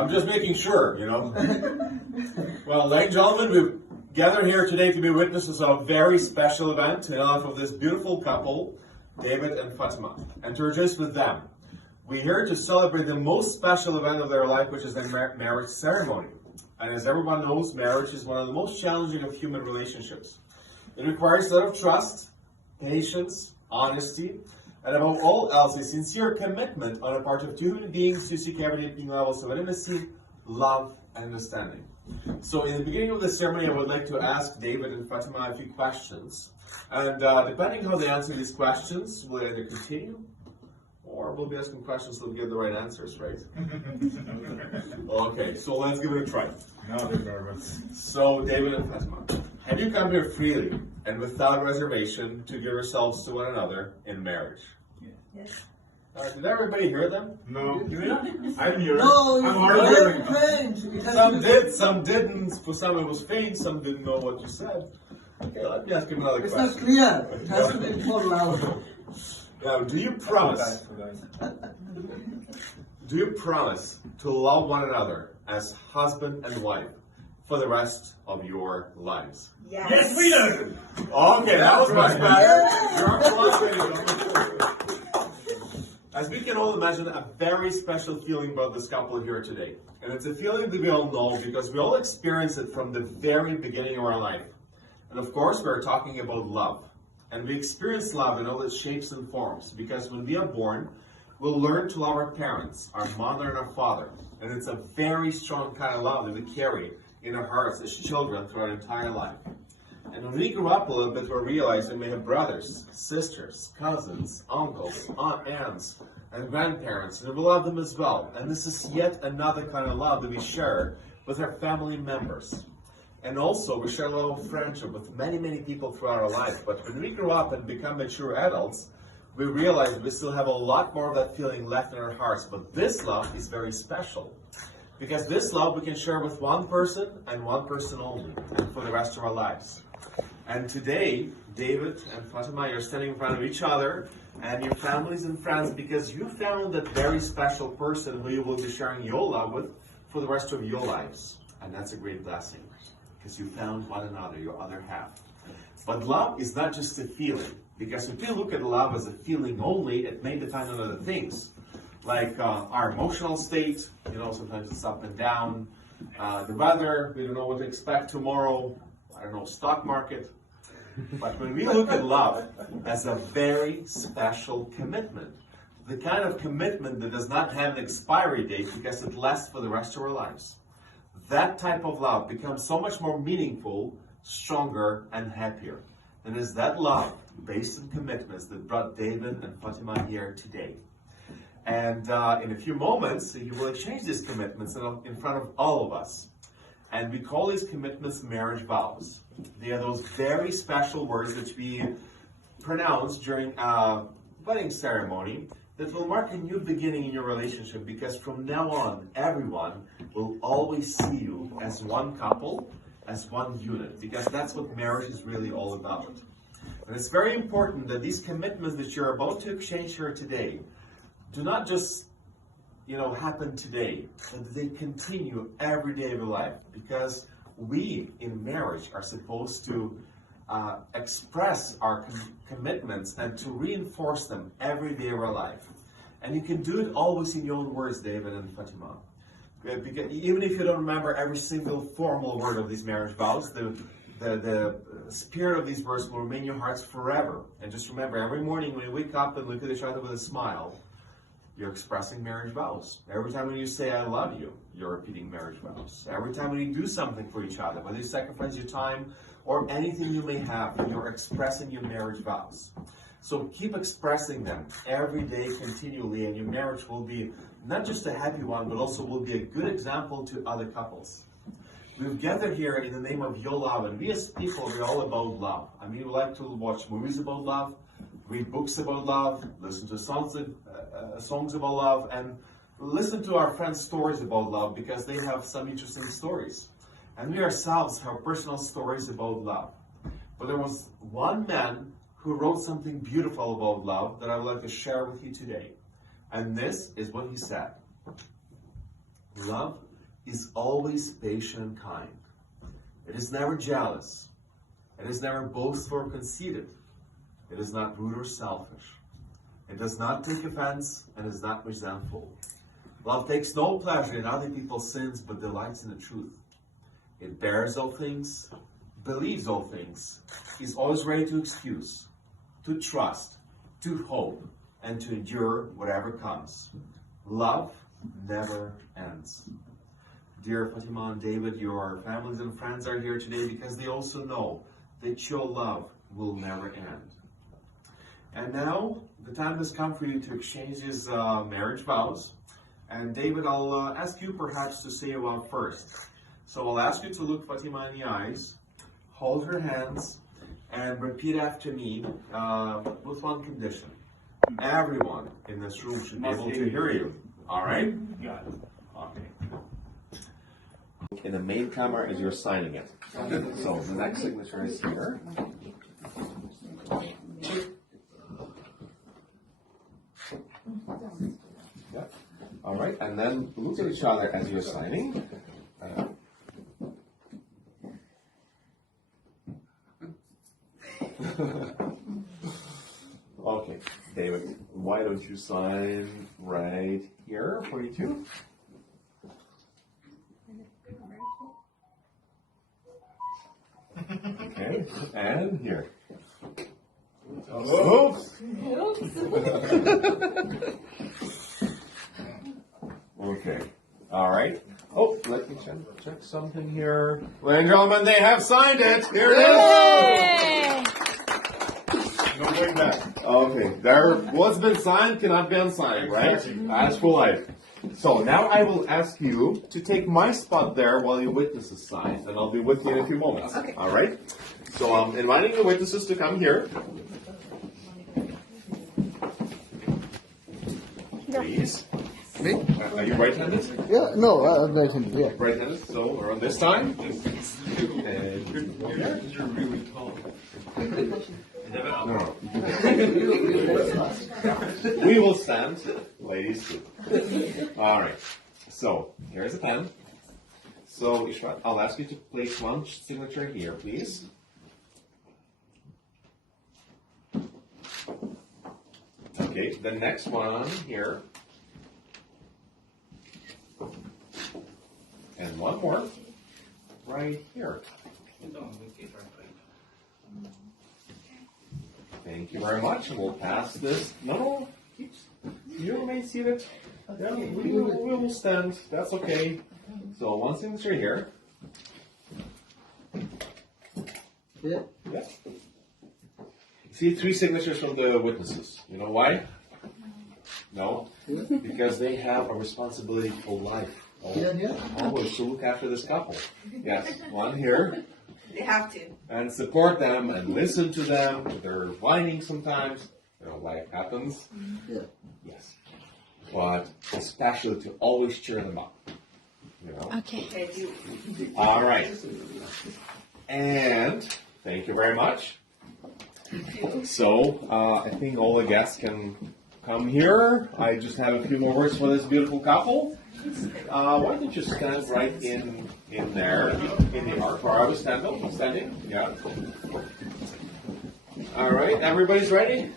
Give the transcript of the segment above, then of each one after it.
I'm just making sure, Well, ladies and gentlemen, we've gathered here today to be witnesses of a very special event in the life of this beautiful couple, David and Fatima, and to rejoice with them. We're here to celebrate the most special event of their life, which is their marriage ceremony. And as everyone knows, marriage is one of the most challenging of human relationships. It requires a lot of trust, patience, honesty, and above all else, a sincere commitment on the part of two human beings to seek every deepening levels of intimacy, love, and understanding. So in the beginning of the ceremony, I would like to ask David and Fatima a few questions. And depending how they answer these questions, we'll either continue or we'll be asking questions till we get the right answers, right? Okay, so let's give it a try. Now they're nervous. So, David and Fatima, have you come here freely and without reservation to give yourselves to one another in marriage? Yes. Did everybody hear them? No. You didn't? I'm here. No, I'm hard of hearing. Some did, some didn't. For some it was faint, some didn't know what you said. Okay, let me ask you another It's question. not clear. It has to be more loud. Now, do you promise to love one another as husband and wife for the rest of your lives? Yes, we do. Okay, that was much better. You're cooperating. As we can all imagine, a very special feeling about this couple here today. And it's a feeling that we all know because we all experience it from the very beginning of our life. And of course, we're talking about love. And we experience love in all its shapes and forms because when we are born, we'll learn to love our parents, our mother and our father. And it's a very strong kind of love that we carry in our hearts as children through our entire life. And when we grow up a little bit, we realize we may have brothers, sisters, cousins, uncles, aunts, and grandparents, and we love them as well. And this is yet another kind of love that we share with our family members. And also, we share a little friendship with many, many people throughout our life. But when we grow up and become mature adults, we realize we still have a lot more of that feeling left in our hearts. But this love is very special. Because this love we can share with one person and one person only, and for the rest of our lives. And today, David and Fatima, you're standing in front of each other and your families and friends because you found that very special person who you will be sharing your love with for the rest of your lives. And that's a great blessing. Because you found one another, your other half. But love is not just a feeling. Because if you look at love as a feeling only, it may depend on other things. Like our emotional state, sometimes it's up and down. The weather, we don't know what to expect tomorrow. Stock market. But when we look at love as a very special commitment, the kind of commitment that does not have an expiry date because it lasts for the rest of our lives. That type of love becomes so much more meaningful, stronger, and happier. And it's that love, based on commitments, that brought David and Fatima here today. And in a few moments, you will exchange these commitments in front of all of us. And we call these commitments marriage vows. They are those very special words that we pronounce during a wedding ceremony that will mark a new beginning in your relationship because from now on, everyone will always see you as one couple, as one unit, because that's what marriage is really all about. And it's very important that these commitments that you're about to exchange here today do not just, happen today, but that they continue every day of your life, because we in marriage are supposed to express our commitments and to reinforce them every day of our life. And you can do it always in your own words, David and Fatima. Because even if you don't remember every single formal word of these marriage vows, the spirit of these words will remain in your hearts forever. And just remember, every morning when you wake up and look at each other with a smile, you're expressing marriage vows. Every time when you say I love you, you're repeating marriage vows. Every time when you do something for each other, whether you sacrifice your time or anything you may have, you're expressing your marriage vows. So keep expressing them every day continually, and your marriage will be not just a happy one, but also will be a good example to other couples. We've gathered here in the name of your love, and we as people, we're all about love. I mean, we like to watch movies about love, read books about love, listen to songs about love, and listen to our friends' stories about love, because they have some interesting stories. And we ourselves have personal stories about love. But there was one man who wrote something beautiful about love that I would like to share with you today. And this is what he said. Love is always patient and kind. It is never jealous. It is never boastful or conceited. It is not rude or selfish. It does not take offense and is not resentful. Love takes no pleasure in other people's sins, but delights in the truth. It bears all things, believes all things, is always ready to excuse, to trust, to hope, and to endure whatever comes. Love never ends. Dear Fatima and David, your families and friends are here today because they also know that your love will never end. And now, the time has come for you to exchange these marriage vows. And David, I'll ask you perhaps to say a vow first. So I'll ask you to look Fatima in the eyes, hold her hands, and repeat after me with one condition. Everyone in this room should be able to hear you. All right? Got it. Okay. In the main camera as you're signing it. So the next signature is here. Yeah. All right, and then look at each other as you're signing. Okay, David, why don't you sign right here for you two? Okay, and here. Oops. Okay, all right. Oh, let me check something here. Ladies and gentlemen, they have signed it. Here it is. No going back. Okay, there. What's been signed cannot be unsigned, right? As for life. So now I will ask you to take my spot there while your witnesses sign, and I'll be with you in a few moments. Okay. All right. So I'm inviting the witnesses to come here. Please. Me? Are you right-handed? Yeah, no, right-handed, yeah. Right-handed. So around this time. And You're really tall. no. We will stand, ladies too. All right. So here's a pen. So Ishrat, I'll ask you to place one signature here, please. Okay. The next one here. And one more right here. Thank you very much, and we'll pass this. No, you remain seated. Yeah, we will stand. That's okay. So one signature here. Yeah. Yeah. See, 3 signatures from the witnesses. You know why? No? Because they have a responsibility for life. Always to look after this couple. Yes, one here. They have to. And support them and listen to them. They're whining sometimes. You know, life happens. Yeah. Yes. But especially to always cheer them up. You know? Okay. They do. All right. And thank you very much. So I think all the guests can come here. I just have a few more words for this beautiful couple. Why don't you stand right in there, in the arc where I was standing? Yeah. All right, everybody's ready?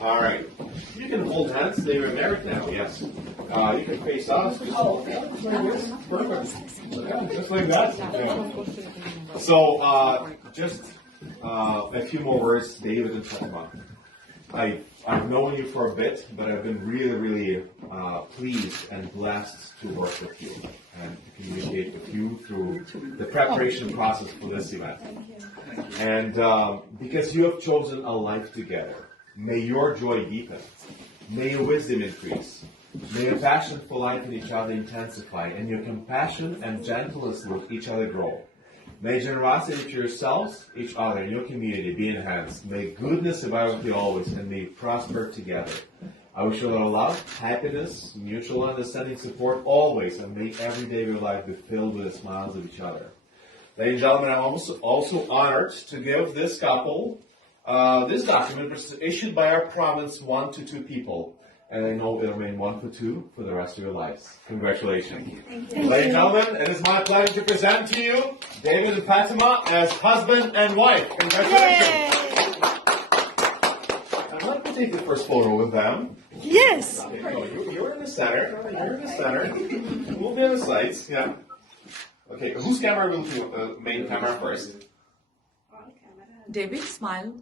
All right. You can hold hands. They were married now. Yes. You can face us. Just like this. Perfect. Yeah, just like that. Yeah. So, just a few more words, David and Fatima. I've known you for a bit, but I've been really pleased and blessed to work with you and to communicate with you through the preparation process for this event. And because you have chosen a life together, may your joy deepen. May your wisdom increase. May your passion for life in each other intensify, and your compassion and gentleness with each other grow. May generosity to yourselves, each other, and your community be enhanced. May goodness abide with you always, and may you prosper together. I wish you a lot of love, happiness, mutual understanding, support always, and may every day of your life be filled with the smiles of each other. Ladies and gentlemen, I'm also honored to give this couple this document, which is issued by our province 1 to 2 people. And I know it'll remain 1 for 2 for the rest of your lives. Congratulations. Thank you. Ladies and gentlemen, it is my pleasure to present to you David and Fatima as husband and wife. Congratulations. I'd like to take the first photo with them. Yes. Okay, no, you're in the center. You're in the center. We'll be on the sides. Yeah. Okay, whose camera will be main camera first? David, smile.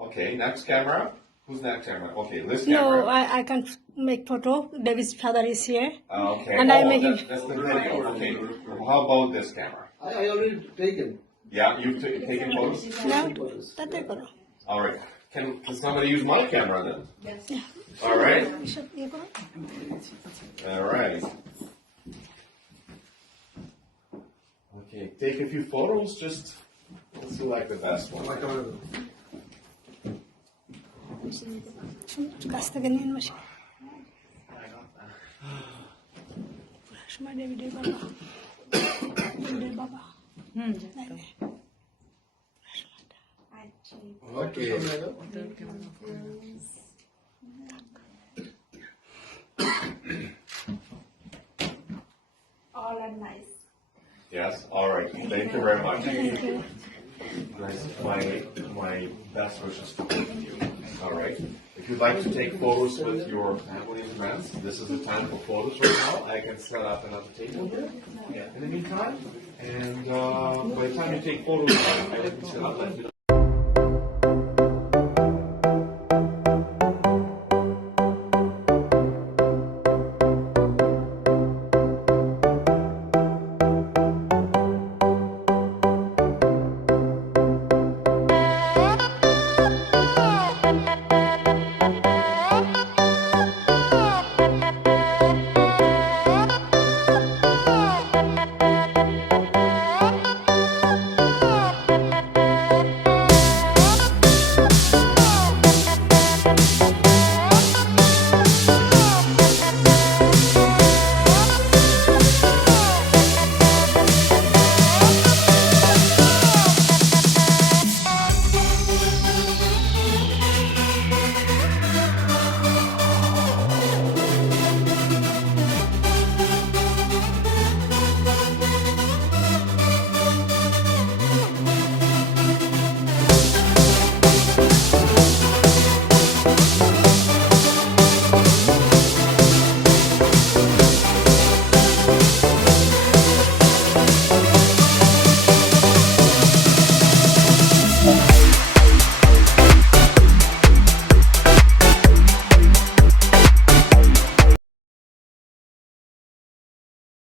Okay, next camera. Who's next camera? Okay, this camera. No, I can't make photo. David's father is here. Okay. And I'm making. That's the video. Okay. How about this camera? I already taken. Yeah, you've taken photos? No, tate karo. All right. Can somebody use my camera then? Yes. All right. Bishop, iye karo. All right. Okay, take a few photos. Just let's select the best one. Kasta ganyan mo siya. Flash mo, David, baba. David, baba. Okay. All are nice. Yes. All right. Thank you very much. Guys, my best wishes to both of you. All right. If you'd like to take photos with your family and friends, this is the time for photos right now. I can set up another table here in the meantime. And by the time you take photos, I can set up that.